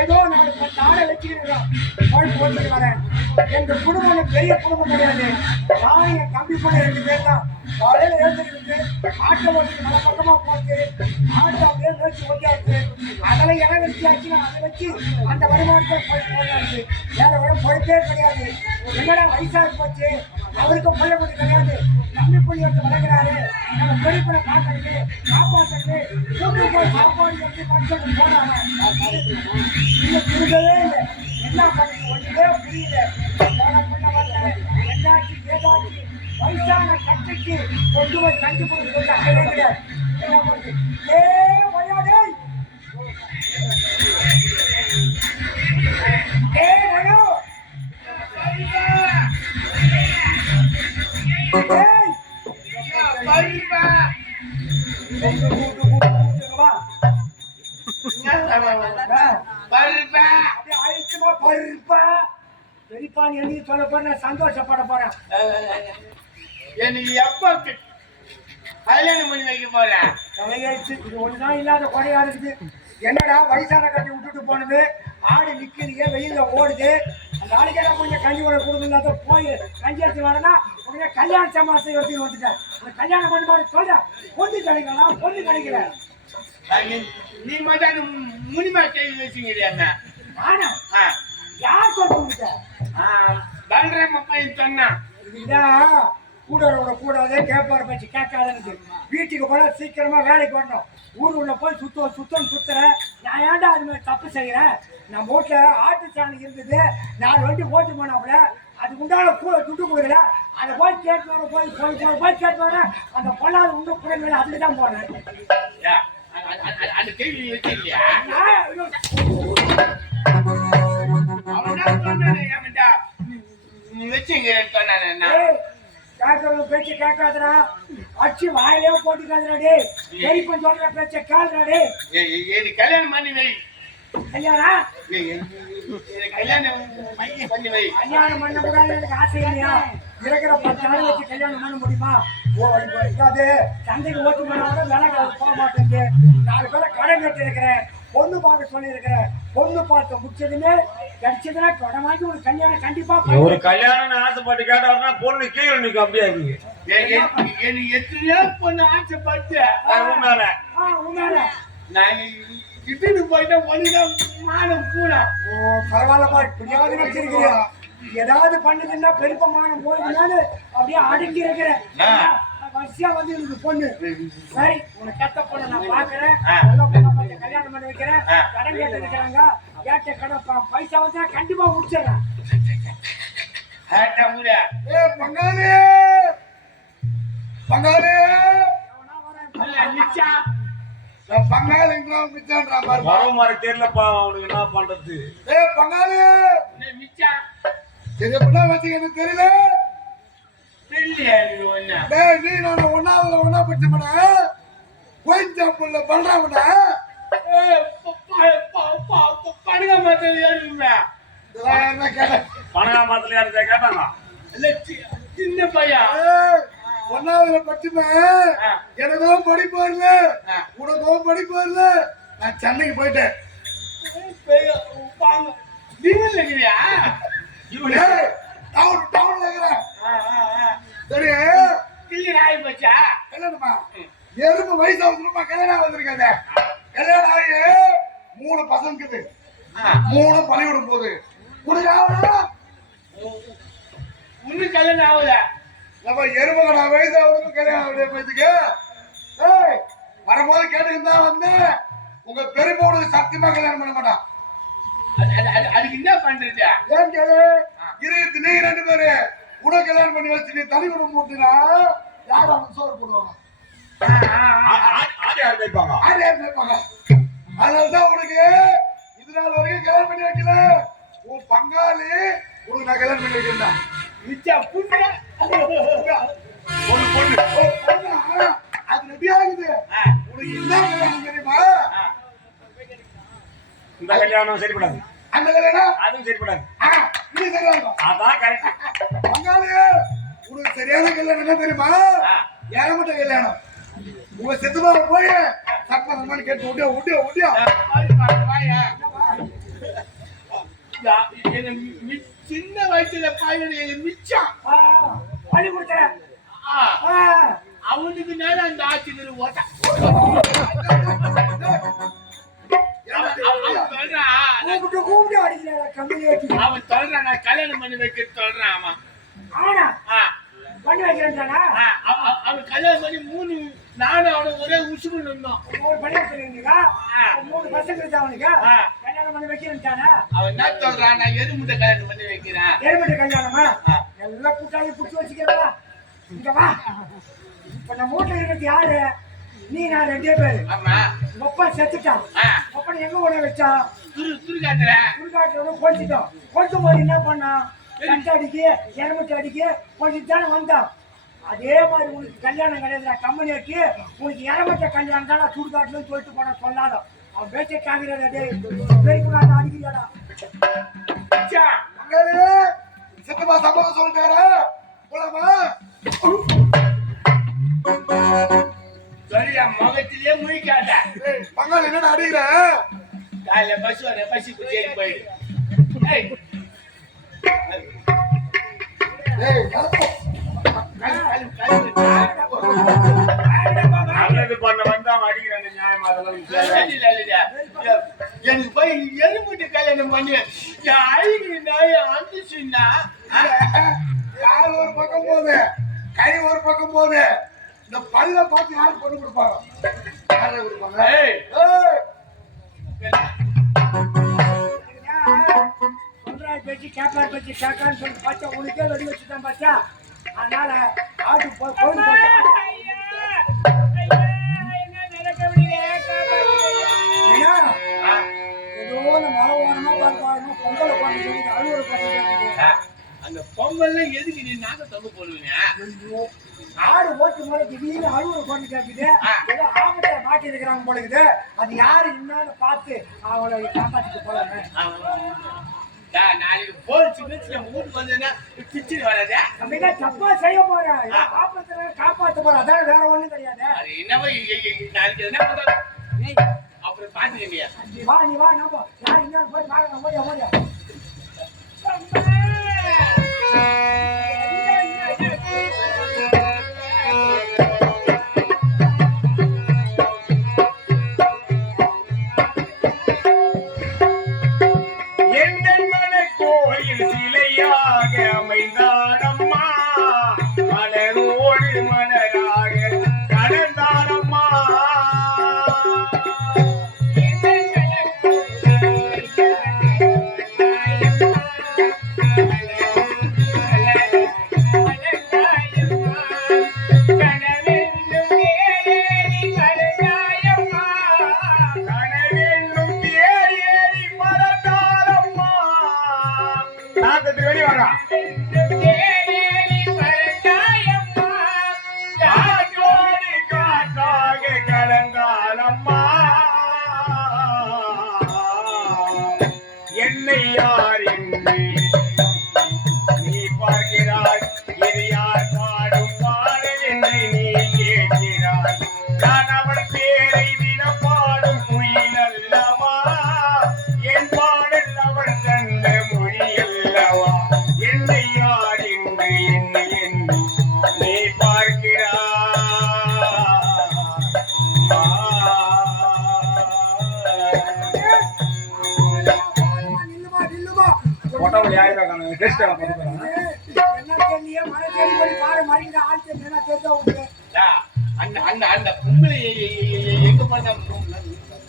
ஏதோ நான் 10 ஆளை வச்சுக்கிறேன் போட்டு வரேன். எங்க குடும்பம் பெரிய குடும்பம் கிடையாது. நான் என் தம்பி கூட 2 பேர் தான். காலையில எழுந்திருக்கு ஆட்டோ ஓட்டி நல்ல பக்கமா போட்டு ஆட்டோ அப்படியே வச்சு ஓட்டியாச்சு. அதெல்லாம் இடம் வச்சு அதை வச்சு அந்த வருமானத்தை போயாச்சு. வேற விட பொழைப்பே கிடையாது. என்னடா வயசாகி போச்சு, அவருக்கும் பிள்ளை கூட கிடையாது. தம்பி புள்ளி எடுத்து வளர்க்கிறாரு, நம்ம பெரியப்பனை காக்கிறது காப்பாற்றுறது கூட்டு போய் சாப்பாடு எடுத்து படிச்சு போனாங்க. இன்னும் திரும்பவே இல்லை. என்ன பண்ணுறது ஒன்றுமே புரியல. பண்ண வரல என்னாச்சு ஏதாச்சு வயசான கட்சிக்கு கொண்டு போய் கண்டு கொடுத்து அங்கே கிடையாது. என்ன பண்ணுறது ஏ வயாடே ஏ வயோ பெரியப்பா நீ சொல்ல போற சந்தோஷப்பட போறேன். எனக்கு எப்ப கல்யாணம் பண்ணி வைக்க போறேன்? தலையெழுத்து இது ஒண்ணுதான் இல்லாத குறையா இருக்குது. என்னடா வயசான கட்டி விட்டுட்டு போனது, ஆடு நிக்கிறீங்க வெயில்ல ஓடுது. அந்த ஆளுக்கெல்லாம் கொஞ்சம் கஞ்சி கூட கொடுக்கலாத போய் கஞ்சி எடுத்து வரனா உடனே கல்யாண சமாசத்தை எடுத்து வந்துட்டேன். அந்த கல்யாணம் பண்ணி மாதிரி சொல்ற பொண்ணு கிடைக்கலாம், பொண்ணு கிடைக்கல. நீ மட்டும் முனிமா கேள்வி வச்சுங்கிறியா? ஆனா யார் சொல்லிட்ட? பல்ரேம் பையன் சொன்னான். கூட கூடாது கேப்பாரு பச்சு கேட்காதுன்னு. வீட்டுக்கு போனா சீக்கிரமா வேலைக்கு வரணும். ஊருக்குள்ள போய் சுத்துறேன். நான் ஏன்டா அது மாதிரி தப்பு செய்யறேன்? நம்ம வீட்டுல ஆட்டு சாணி இருந்தது, 4 வண்டி ஓட்டு போனாப்புல அதுக்கு உண்டான துட்டு கொடுக்கல. அதை போய் கேட்டு போய் கேட்டு வர அந்த பொண்ணாது உண்டு குறைந்த அதுக்கு தான் போனேன். அந்த கேள்வி வச்சிருக்கியா? கேட்கறது பேச்சு கேட்காதரா, அச்சு வாயிலே போட்டுக்காதராடே. பெரியப்பன் சொல்ற பேச்ச கேளுடாடே. கல்யாணம் பண்ணி வை. கல்யாணம் கல்யாணம் பண்ணி வை. கல்யாணம் பண்ண கூடாது எனக்கு ஆசை இல்லையா? இருக்கிற 10 நாள் வச்சு கல்யாணம் பண்ண முடியுமா? இருக்காது. சந்தைக்கு ஓட்டு போனாலும் வேலை போக மாட்டேங்குது. 4 பேரை கடை கட்டி இருக்கிறேன். பொண்ணு பார்க்க சொல்லி இருக்கிறேன். பொண்ணு பார்த்து முடிச்சதுமே கிடைச்சதுன்னா கடை வாங்கி ஒரு கல்யாணம் கண்டிப்பா ஒரு கல்யாணம் ஆசைப்பட்டு கேட்டாருன்னா பொண்ணு கீழே நிற்கும். அப்படியே எனக்கு எத்தனையோ பொண்ணு ஆசைப்பட்டு உண்மையில நான் இட்டுன்னு போயிட்டா ஒண்ணுதான் மானம் கூட. பரவாயில்லப்பா, இப்படியாவது வச்சிருக்கிறேன். ஏதாவது பண்ணுதுன்னா பெருப்ப மானம் போயிருந்தாலும் அப்படியே அடங்கி இருக்கிறேன். வரிசையா வந்து எனக்கு பொண்ணு சரி, உனக்கு கெட்ட பொண்ணு நான் பாக்குறேன். நல்ல பொண்ணை கல்யாணம் பண்ணி வைக்கிறேன். கடன் கேட்டு இருக்கிறாங்க. கேட்ட கடன் பைசா வந்து கண்டிப்பா முடிச்சிடறேன். பங்காளி பங்காளி பங்காளி வர மாதிரி தெரியலப்பா அவனுக்கு என்ன பண்றது. பங்காளி வச்சு எனக்கு தெரியல. நீ நான் ஒன்னா பிடிச்ச கொஞ்சம் புள்ள பண்றாமடா பனகாமரத்துல யாரு கேட்டாங்க? சின்ன பையன் 1வது பட்டுமே எனக்கும் படிப்பு வரல, உனக்கும் படிப்பு வரல. நான் சென்னைக்கு போயிட்டேன். டவுன்ல இருக்கிறேன். சரி ஆகி போச்சா? கல்யாணமா எறும்பு வயசு அவசரமா கல்யாணம் வந்திருக்காது. கல்யாணம் ஆகி 3 பசங்க இருக்குது. 3 பள்ளிக்கூடம் போகுது. உனக்கு ஆகல இன்னும் கல்யாணம் ஆகல. நம்ம எறும்பு கடா வயசு அவசரம் கல்யாணம் ஆகல போயிருக்கு. வரும்போது கேட்டுக்கிட்டு தான் வந்து உங்க பெரியப்போடு சத்தியமா கல்யாணம் பண்ண மாட்டான். அதுக்கு என்ன பண்றது? ஏன் கேளு, நீ 2 பேரு உனக்கு கல்யாணம் பண்ணி வச்சு நீ தனி குடும்பம் போட்டுனா யார் அவங்க சோறு போடுவாங்க ஆடு யார் கேட்பாங்க ஆறு யார் கேட்பாங்க அதனாலதான் உனக்கு இது நாள் வரைக்கும் கல்யாணம் பண்ணி வைக்கல உன் பங்காளி உனக்கு நான் கல்யாணம் பண்ணி வைக்கிறேன் நிச்சா புண்ணு பொண்ணு பொண்ணு அது ரெடி ஆகுது உனக்கு என்ன கல்யாணம் தெரியுமா இந்த கல்யாணம் சரிப்படாது அந்த கல்யாணம் அதுவும் சரிப்படாது நீ சரியாகும் அதான் கரெக்ட் பங்காளி உனக்கு சரியான கல்யாணம் என்ன தெரியுமா ஏகப்பட்ட கல்யாணம் உங்க செத்துமா போய் சட்டமன்றமானு கேட்டு விட்டியா விட்டியா விட்டியா சின்ன வயசுல பாய்வது எங்க மிச்சம் பள்ளி கொடுத்துறேன் அவனுக்கு நேரம் அந்த ஆட்சிக்கு ஓட்ட கூப்பிட்டு அடிக்கிறேன் கம்பெனி வச்சு அவன் சொல்றான் நான் கல்யாணம் பண்ணி வைக்க சொல்றான் அவன் ஆனா பண்ணி வைக்கிறேன்டானா அவன் கல்யாணம் பண்ணி 3 நானும் அவனும் ஒரே உசுறு நின்னோம் 3 பண்ணி வச்சிருக்கீங்க 3 பசங்க இருக்கு அவனுக்கு கல்யாணம் பண்ணி வைக்கிறேன்டானா அவன் என்ன சொல்றான் நான் எருமுட்டை கல்யாணம் பண்ணி வைக்கிறேன் ஏற்பட்ட கல்யாணமா எல்லாம் கூட்டாளி புடிச்சு வச்சுக்கிறவா இங்க வா இப்ப நம்ம வீட்டுல இருக்கிறது யாரு நீ நான் 2 பேரு ஆமா உங்க அப்பா செத்துட்டான் அப்பா எங்க ஓட வச்சான் துருக்காட்டுல துருக்காட்டுல கொளுத்திட்டோம் கொளுத்தும் போது என்ன பண்ணான் கட்ட அடிக்க எரமட்டு அடிக்க கொஞ்சம் தானே வந்தான் அதே மாதிரி உனக்கு கல்யாணம் கிடையாது கம்பெனி வச்சு உனக்கு எரமட்ட கல்யாணம் தானே சுடுகாட்டுல சொல்லிட்டு போன சொல்லாத அவன் பேச்சை காங்கிறதா பெருக்குறாங்க அடிக்கிறாடா சித்தப்பா சம்பளம் சொல்லிட்டாரா போலாமா சரியா முகத்திலே முழிக்காத பங்காளி என்னடா அடிக்கிற காலையில பஸ் வர பசி குச்சேரி போயிடு நல்லது பண்ண வந்து அவன் அடிக்கிறாங்க நியாயமா எனக்கு போய் எலும்புட்டு கல்யாணம் பண்ணி அழுகி நாய் அந்துச்சுன்னா கால் ஒரு பக்கம் போகுது கை ஒரு பக்கம் போகுது இந்த பல்ல பார்த்து யாரு பொண்ணு கொடுப்பாங்க யாரை கொடுப்பாங்க சொல்றாரு பேச்சு கேப்பார் பேச்சு கேட்கான்னு சொல்லி பார்த்தா உனக்கே வெடி வச்சுட்டான் பார்த்தா அதனால ஆட்டு கோயில் ஏதோ மழை ஓரமா பார்க்கணும் பொங்கலை பார்த்து சொல்லி அழுவரை பார்த்து அந்த பொங்கல்லாம் எதுக்கு நீ நாக்க தொங்க போடுவீங்க ஆடு ஓட்டு போல திடீர்னு அழுவரை கொண்டு கேட்குது ஏதோ ஆபத்தை மாட்டி இருக்கிறாங்க போல இருக்குது அது யாரு என்னன்னு பார்த்து அவளை காப்பாற்றிட்டு போறாங்க நாளைக்கு போலீஸ் வீட்டுக்கு வந்தேன்னா கிச்சன் வராதே அப்படின்னா தப்பா செய்ய போறேன் காப்பாற்ற போறேன் அதான் வேற ஒண்ணும் கிடையாது அது என்னவோ நாளைக்கு என்ன பண்றது அப்புறம் பாத்துக்கிட்டியா வா நீ வா நம்ம யார் என்ன போய் பாருங்க ஓடியா ஓடியா அந்த பொம்பளை எங்க பண்ண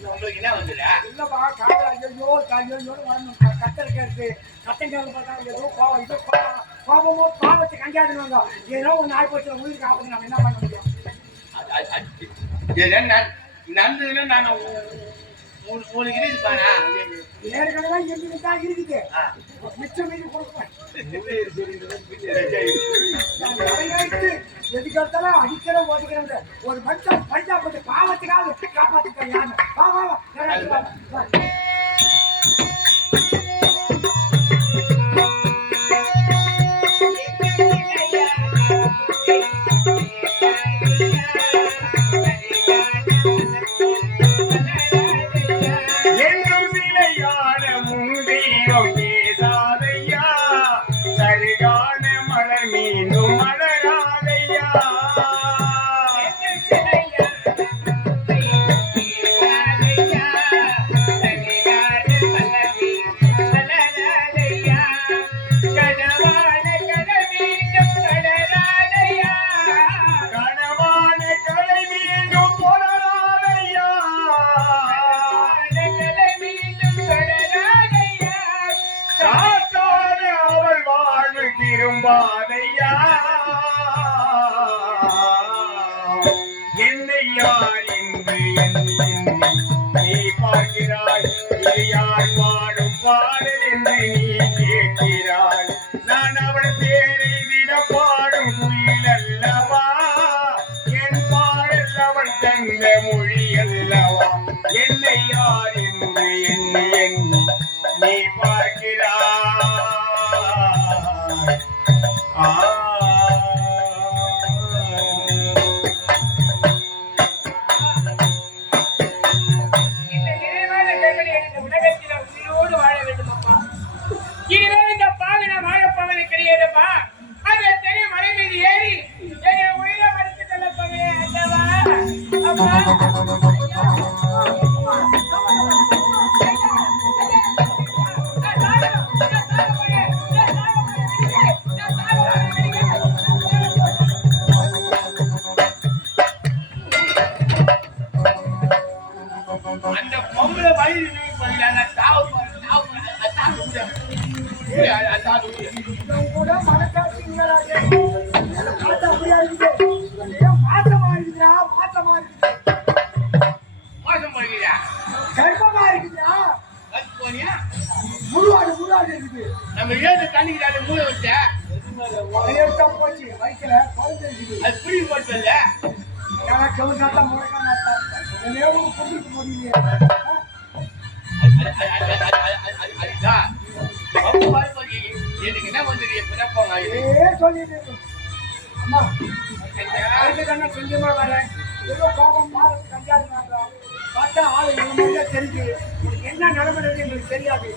உங்களுக்கு என்ன வந்துடா இல்லப்பா காதல் ஐயோ ஐயோ வரணும் கத்தல் கேட்டு கத்தங்க பார்த்தா ஏதோ கோவம் இதோ கோபமோ பாவத்தை கண்டியாதுவாங்க. ஏதோ ஒன்று ஆகி போச்சு, உயிருக்கு ஆபத்து, நம்ம என்ன பண்ண முடியும்? நடந்ததுன்னா நான் உனக்கு இருப்பானா ஏற்கனவே இருந்துதான் இருக்குது. மிச்சம் மீறி கொடுப்பேன். எதுக்கெடுத்தாலும் அடிக்கிற ஓடிக்கிறாங்க. ஒரு மனுஷன் பஞ்சாபத்து பாவத்துக்காக காப்பாத்திட்டேன். யாரு வா வா வா. திரும்பாதையா என்னை யார் என்று நீ பார்க்கிறாய், இது யார் பாடும் பாடல் என்று நீ கேட்கிறாய். நான் அவள் பேரை விட பாடும் குயில் அல்லவா, என் பாடல் அவள் தந்த மொழி அல்லவா. என்னை யார் என்று எண்ணி நீ பார்க்கிறாய். அந்த பொம்பளை வயிறு கூட மனசாட்சி இல்லைடாது. பார்த்தா அப்படியா இருக்குது. மாற்றமா இருக்குதா, மாற்றமா இருக்குது. மோசம் பண்ணுறியா கர்ப்பமா இருக்குதா, போனியா முழுவாடு இருக்குது. நம்ம ஏழு தண்ணிக்கு மூளை வச்ச எடுத்தா போச்சு. வயிற்றுல குழந்தை இருக்குது. அது புளி போட்டல எனக்கு ஒரு நாட்டா முறைக்கா நாட்டா எவ்வளவு கொண்டுட்டு போறீங்க. அதுதான் எனக்கு என்ன வந்துடுறீங்க பிறப்பாங்க சொல்லிட்டு அம்மா அதுக்கு தானே கொஞ்சமா வரேன். ஏதோ கோபம் மாறது கஞ்சாதுனாங்க. பார்த்தா ஆளு என்ன மாதிரியா தெரிஞ்சு என்ன நிலைமைறது எங்களுக்கு தெரியாது.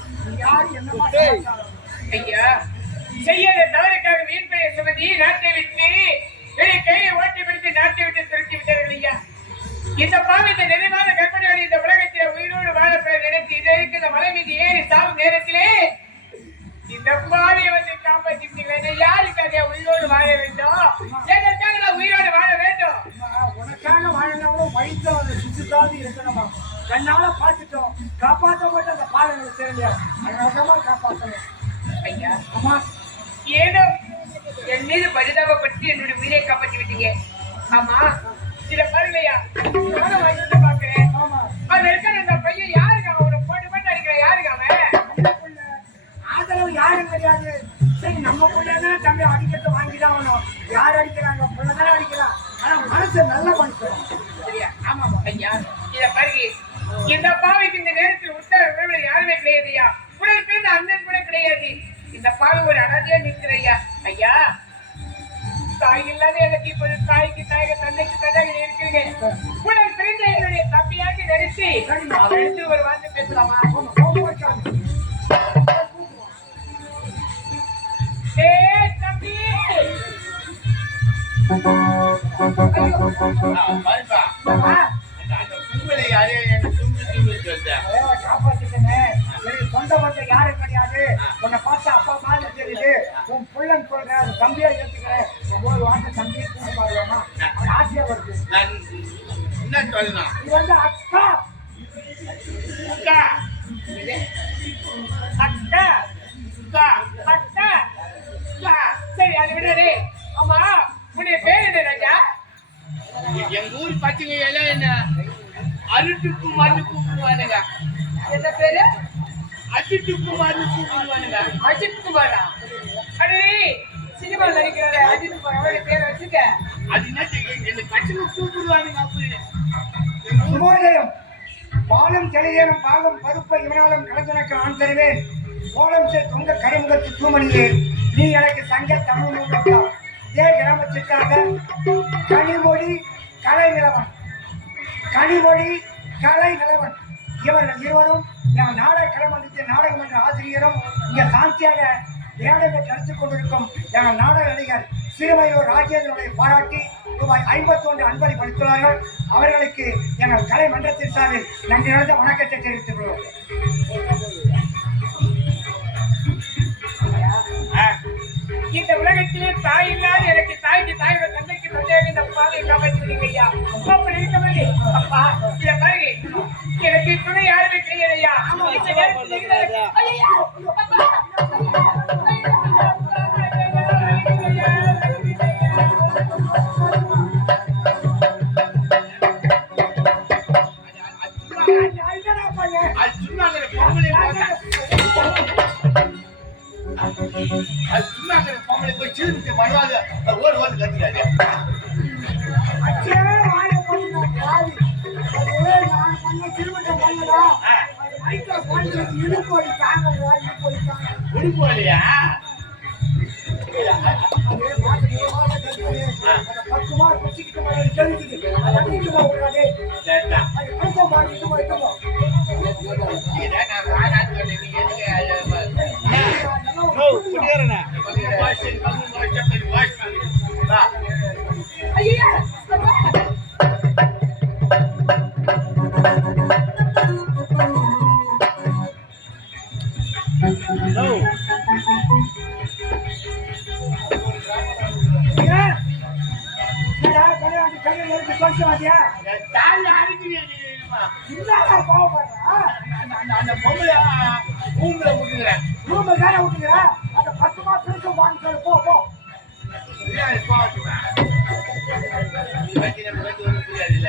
யாரு என்ன மாதிரி ஐயா செய்யாத தவறுக்காக வீண் பெயர் சுமதி நாட்டை விட்டு கையை ஓட்டி பிடித்து நாட்டை விட்டு திருத்தி விட்டார்கள் ஐயா. இந்த பாவத்தை நிறைவான கற்பனை இந்த உலகத்தில் உயிரோடு வாழப்பட நினைத்து இதற்கு இந்த மலை மீது ஏறி சாகும் நேரத்திலே இந்த பாவியை வந்து காப்பாற்றிட்டீங்களே. யாருக்காக உயிரோடு வாழ வேண்டும்? எதற்காக நான் உயிரோடு வாழ வேண்டும்? உனக்காக வாழனாலும் வயிற்று அதை சுற்றுத்தாவது இருக்கணுமா. கண்ணால பார்த்துட்டோம், காப்பாற்ற மட்டும் அந்த பாலங்களை தெரியலையா, அதனால காப்பாற்றணும். ஐயா அம்மா ஏதோ என் மீது பரிதாபப்பட்டு என்னுடைய உயிரை காப்பாற்றி விட்டீங்க. ஆமா சில பாருங்கய்யா, நானும் வந்து பாக்குறேன். ஆமா அது இருக்க அந்த பையன் யாருங்க அவனை போட்டு போட்டு அடிக்கிற யாருங்க அவன்? ஆதரவு யாரும் கிடையாது. சரி நம்ம பிள்ளைதானே தம்பி அடிக்கிறது வாங்கிதான் ஆகணும். யார் அடிக்கிறாங்க? பிள்ளைதானே அடிக்கிறான். ஆனா மனசு நல்ல மனுஷன். சரியா? ஆமாமா ஐயா. இத பாருங்க, இந்த பாவைக்கு இந்த நேரத்தில் உற்சாக உறவுல யாருமே கிடையாதுயா. உடல் பிறந்த அண்ணன் கூட கிடையாது. இந்த பாவை ஒரு அனாதையா நிற்கிற ஐயா. ஐயா தாய் இல்லாத எனக்கு இப்போது தாய்க்கு தாயக தந்தைக்கு தந்தையாக இருக்கிறீங்க. உடல் பிறந்த என்னுடைய தம்பியாக நினைச்சு அவர் எடுத்து ஒரு வார்த்தை பேசலாமா? ஏ தம்பி சொந்தப்பட்ட யாரும் கிடையாது. உன்னை பார்த்தா அப்பா மாதிரி தெரியுது. உன் பிள்ளைன்னு சொல்றேன், அது தம்பியா ஏத்துக்கிறேன். ஒவ்வொரு வார்த்தை தம்பியை கூட்டு பாருமா, அவன் ஆசையா வருது. என்ன சொல்லணும்? இது வந்து அக்கா அக்கா அக்கா அக்கா அக்கா கட்டிட்டு போறவங்க பேரை வச்சுக்க. அது என்ன இந்த கட்சியில கூப்பிடுவானுங்க அப்படி சுமோதயம் பாலும் தெளியனும் பாகம் பருப்பை இவனாலும் கலந்துனக்கு நான் தருவேன். கோலம் சே தொங்க கரிமுகத்து தூமணியே நீ எனக்கு சங்க தமிழ் நூற்றா. இதே கிராமத்திற்காக கனிமொழி கலை நிலவன் இவர்கள் இருவரும் என் நாடக கலைமன்றத்தின் நாடகம் என்ற ஆசிரியரும் இங்க சாந்தியாக வேலையை நடத்திக் கொண்டிருக்கும் எங்கள் நாடக நடிகர் சிறுமையூர் ராஜேந்திரனை பாராட்டி ரூபாய் 51 அன்பளிப்பு அளித்துள்ளார்கள். அவர்களுக்கு எங்கள் கலை மன்றத்தின் சார்பில் நன்றி நடந்த வணக்கத்தை தெரிவித்துக் கொள்வோம். இந்த உலகத்திலே தாய் இல்லாத எனக்கு தாய்க்கு தாயோட தந்தைக்கு தந்தையாக இந்த பாதை காப்பாற்றிருக்கீங்க ஐயா. அப்படி இருக்கவில்லை அப்பா. இத பாருங்க, எனக்கு துணை யாருமே கிடையாது ஐயா. இந்த நேரத்தில் ஐயா பொம்பளை போய் சிரிச்சு வராது ஓடு ஓடு கத்துக்காது குடிப்போலையா அந்த பொம்பளை ரூம்ல விட்டுக்கிறேன். ரூம் தானே விட்டுக்கிற அந்த 10 மாசம் வாங்கி சொல்லு. போ போ புரியாது இல்ல